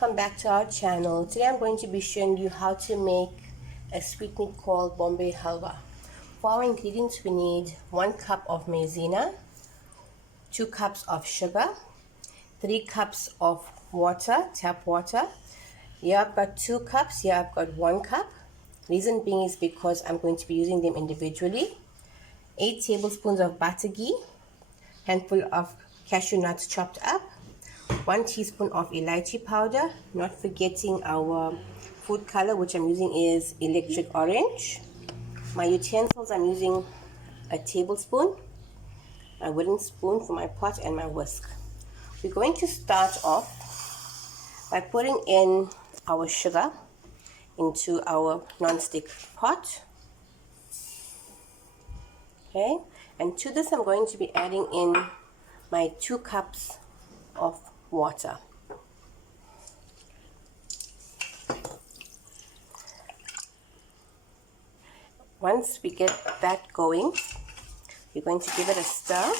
welcome back to our channel. Today I'm going to be showing you how to make a sweetmeat called Bombay Halwa. For our ingredients we need 1 cup of maizena, 2 cups of sugar, 3 cups of water, tap water. Here I've got 2 cups, here I've got 1 cup. Reason being is because I'm going to be using them individually. 8 tablespoons of butter ghee, handful of cashew nuts chopped up, 1 teaspoon of elaichi powder, not forgetting our food color, which I'm using is electric orange. My utensils, I'm using a tablespoon, my wooden spoon for my pot, and my whisk. We're going to start off by putting in our sugar into our non-stick pot. Okay, and to this I'm going to be adding in my 2 cups of water. Once we get that going, we're going to give it a stir.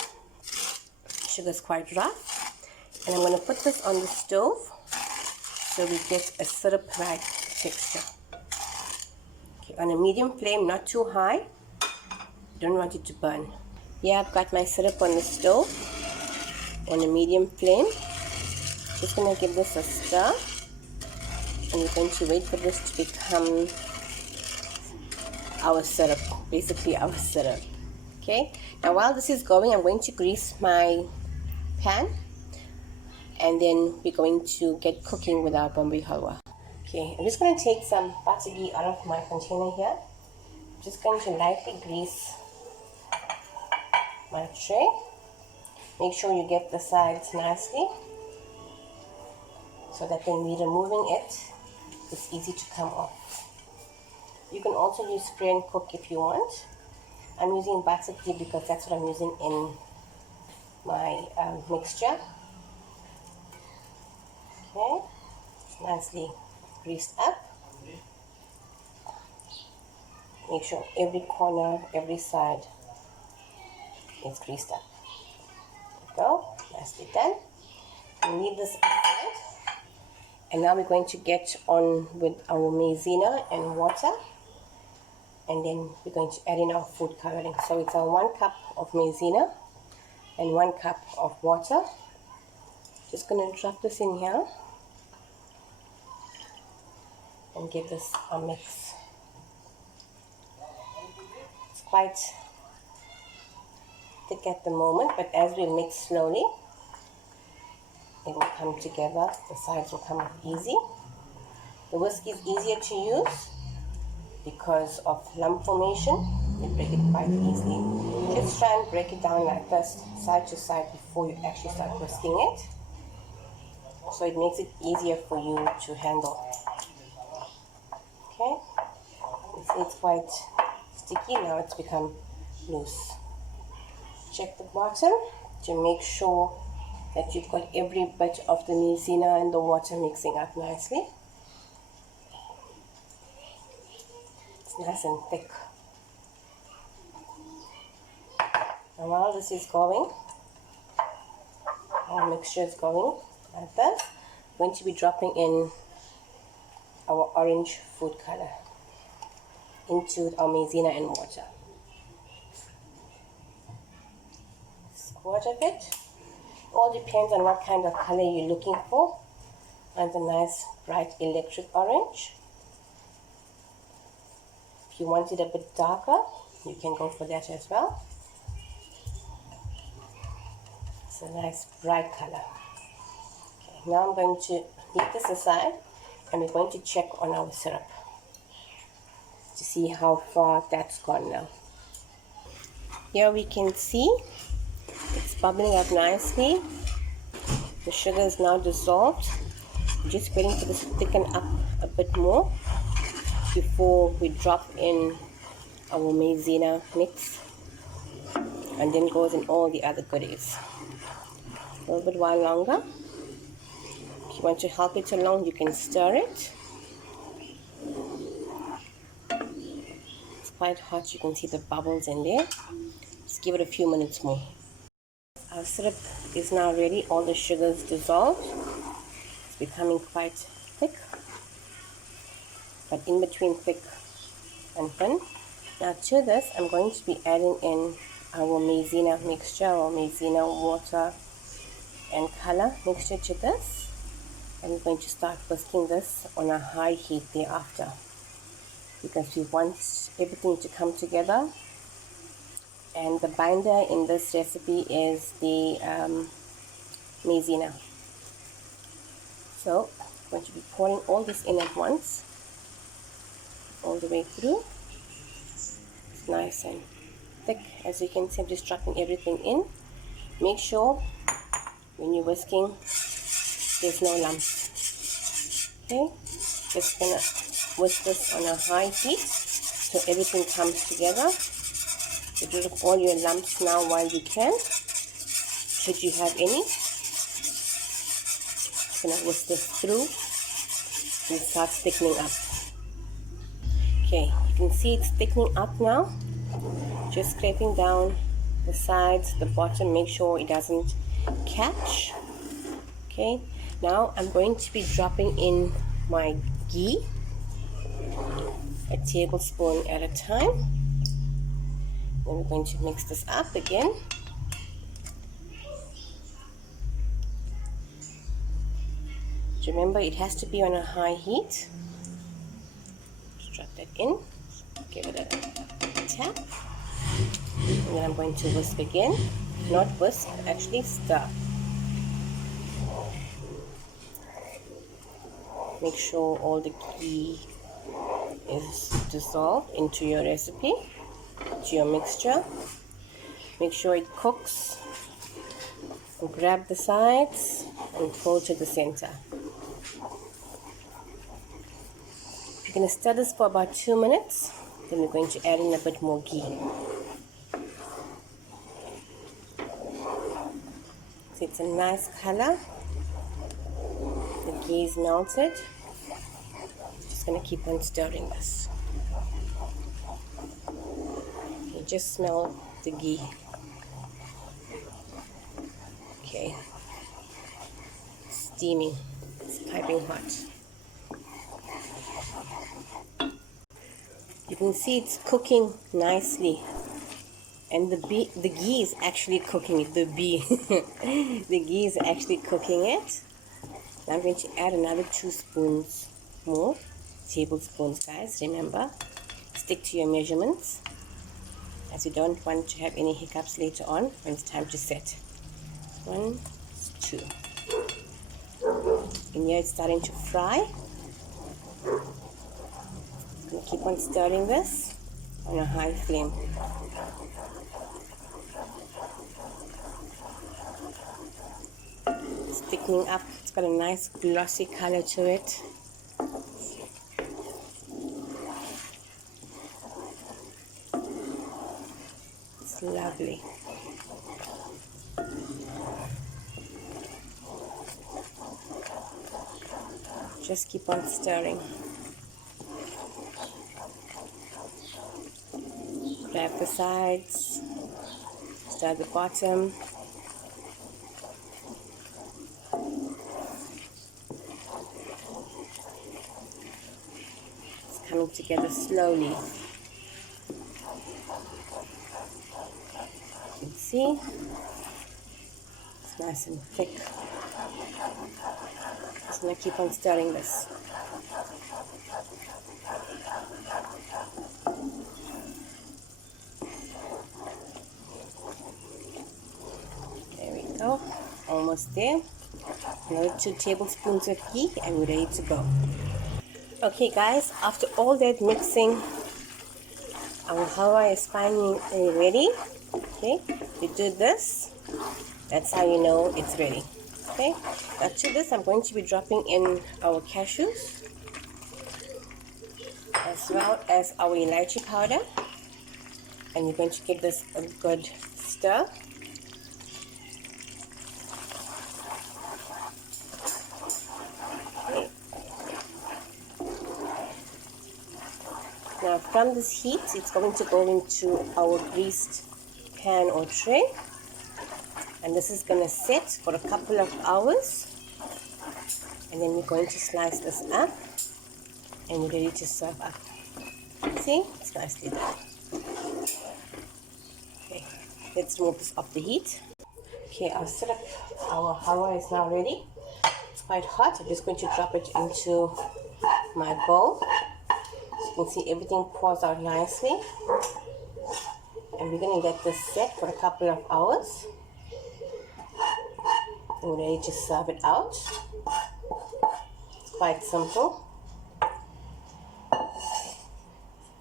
Sugar is quite rough, and I'm going to put this on the stove so we get a syrup-like texture. Okay, on a medium flame, not too high. Don't want it to burn. Here I've got my syrup on the stove on a medium flame. Just going to give this a stir, and we're going to wait for this to become our syrup, basically our syrup. Okay, now while this is going, I'm going to grease my pan, and then we're going to get cooking with our Bombay Halwa. Okay, I'm just going to take some butter ghee out of my container here. I'm just going to lightly grease my tray. Make sure you get the sides nicely, so that when we're removing it, it's easy to come off. You can also use spray and cook if you want. I'm using butter ghee because that's what I'm using in my mixture. Okay, it's nicely greased up. Make sure every corner, every side is greased up. There we go, nicely done. And leave this aside. And now we're going to get on with our maizena and water, and then we're going to add in our food coloring. So it's a 1 cup of maizena and 1 cup of water. Just going to drop this in here and give this a mix. It's quite thick at the moment, but as we mix slowly, it will come together. The sides will come up easy. The whisk is easier to use because of lump formation. You break it quite easily. Just try and break it down like this, side to side, before you actually start whisking it, so it makes it easier for you to handle. Okay, it's quite sticky now. It's become loose. Check the bottom to make sure that you've got every bit of the maizena and the water mixing up nicely. It's nice and thick. And while this is going, our mixture is going like this, I'm going to be dropping in our orange food color into our maizena and water. Squirt of it. All depends on what kind of color you're looking for. And a nice bright electric orange. If you want it a bit darker, you can go for that as well. It's a nice bright color. Okay, now I'm going to leave this aside, and we're going to check on our syrup to see how far that's gone now. Here we can see it's bubbling up nicely. The sugar is now dissolved. I'm just waiting for this to thicken up a bit more before we drop in our maizena mix, and then goes in all the other goodies. A little bit while longer. If you want to help it along, you can stir it. It's quite hot. You can see the bubbles in there. Just give it a few minutes more. Our syrup is now ready. All the sugar is dissolved. It's becoming quite thick, but in between thick and thin. Now to this, I'm going to be adding in our maizena mixture, or maizena water and color mixture to this. I'm going to start whisking this on a high heat thereafter, because we want everything to come together. And the binder in this recipe is the maizena. So I'm going to be pouring all this in at once, all the way through. It's nice and thick. As you can see, I'm just dropping everything in. Make sure when you're whisking there's no lumps. Okay, just gonna whisk this on a high heat so everything comes together. Get rid of all your lumps now while you can, should you have any. Just gonna whisk this through and start thickening up. Okay, you can see it's thickening up now. Just scraping down the sides, the bottom, make sure it doesn't catch. Okay, now I'm going to be dropping in my ghee, a tablespoon at a time. Then we're going to mix this up again. Remember, it has to be on a high heat. Just drop that in, give it a tap, and then I'm going to whisk again. Not whisk, actually stir. Make sure all the ghee is dissolved into your recipe, to your mixture. Make sure it cooks. Grab the sides and pull to the center. You're going to stir this for about 2 minutes. Then we're going to add in a bit more ghee. So it's a nice color. The ghee is melted. Just going to keep on stirring this. You just smell the ghee. Okay, steaming, it's piping hot. You can see it's cooking nicely, and the ghee is actually cooking it. The ghee is actually cooking it. Now I'm going to add another 2 spoons more, tablespoons, guys. Remember, stick to your measurements, as you don't want to have any hiccups later on when it's time to set. 1, 2. And here it's starting to fry. I'm going to keep on stirring this on a high flame. It's thickening up. It's got a nice glossy color to it. It's lovely. Just keep on stirring. Grab the sides, stir the bottom. It's coming together slowly. You can see it's nice and thick. Just going to keep on stirring this. There we go. Almost there. Another 2 tablespoons of ghee and we're ready to go. Okay guys, after all that mixing, our halwa is finally ready. Okay, you do this. That's how you know it's ready. Okay, now to this I'm going to be dropping in our cashews, as well as our elaichi powder, and you're going to give this a good stir. Okay. Now from this heat, it's going to go into our greased pan or tray, and this is going to set for a couple of hours. And then we're going to slice this up and we're ready to serve up. See, it's nicely done. Okay, let's remove this off the heat. Okay, our syrup, our halwa is now ready. It's quite hot. I'm just going to drop it into my bowl. So you can see everything pours out nicely. And we're going to let this set for a couple of hours. And we're ready to serve it out. It's quite simple.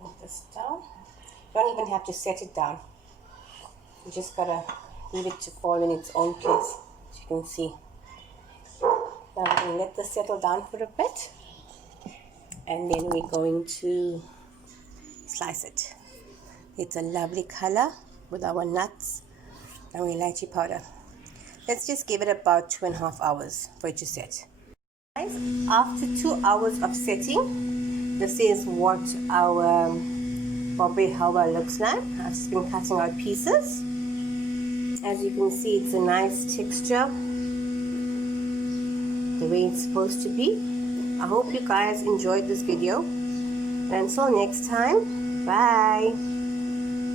Put this down. You don't even have to set it down. You just gotta leave it to fall in its own place, as you can see. Now we're going to let this settle down for a bit. And then we're going to slice it. It's a lovely color with our nuts and our lychee powder. Let's just give it about 2.5 hours for it to set. Guys, after 2 hours of setting, this is what our Bombay Halwa looks like. I've just been cutting out pieces. As you can see, it's a nice texture, the way it's supposed to be. I hope you guys enjoyed this video. And until next time, bye.